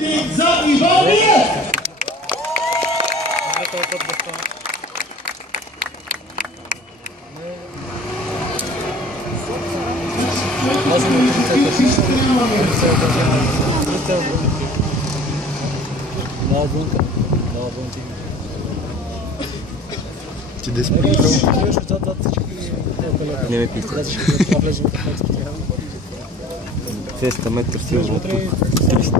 За Иван Миев! Ти да изпълнително. Не ме питаш. 200 метра сигурно тук. 300.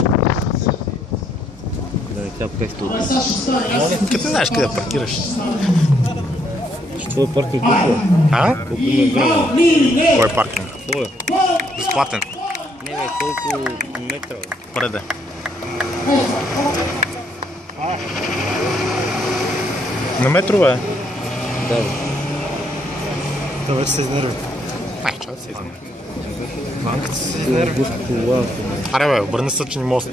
Да не трябва 500. Къде знаеш къде паркираш? Твой паркинг колко е? А? Колко има време? Кой е паркинг? Твой е? Безплатен. Не бе, колко метра? Преде. На метро бе. Да, бе. Това вече се изнерви. Ай, чакай да се изнерви. Банката се изнерви. Аре бе, обърни се, че ни мост.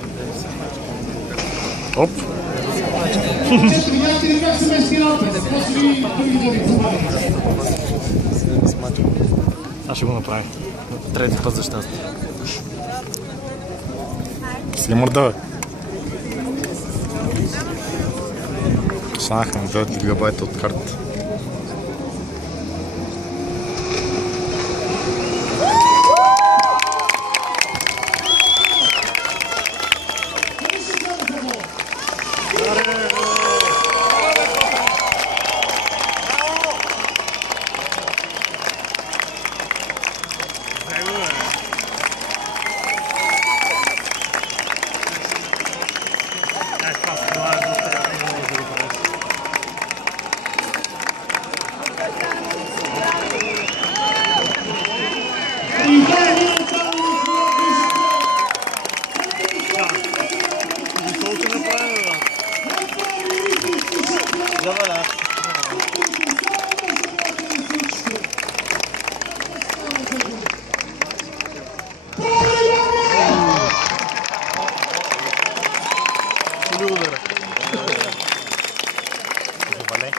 Оп. Аз ще го направя. Трети път за щастие. Сли мърда бе. Станаха на 9 гигабайта от карта. Vale.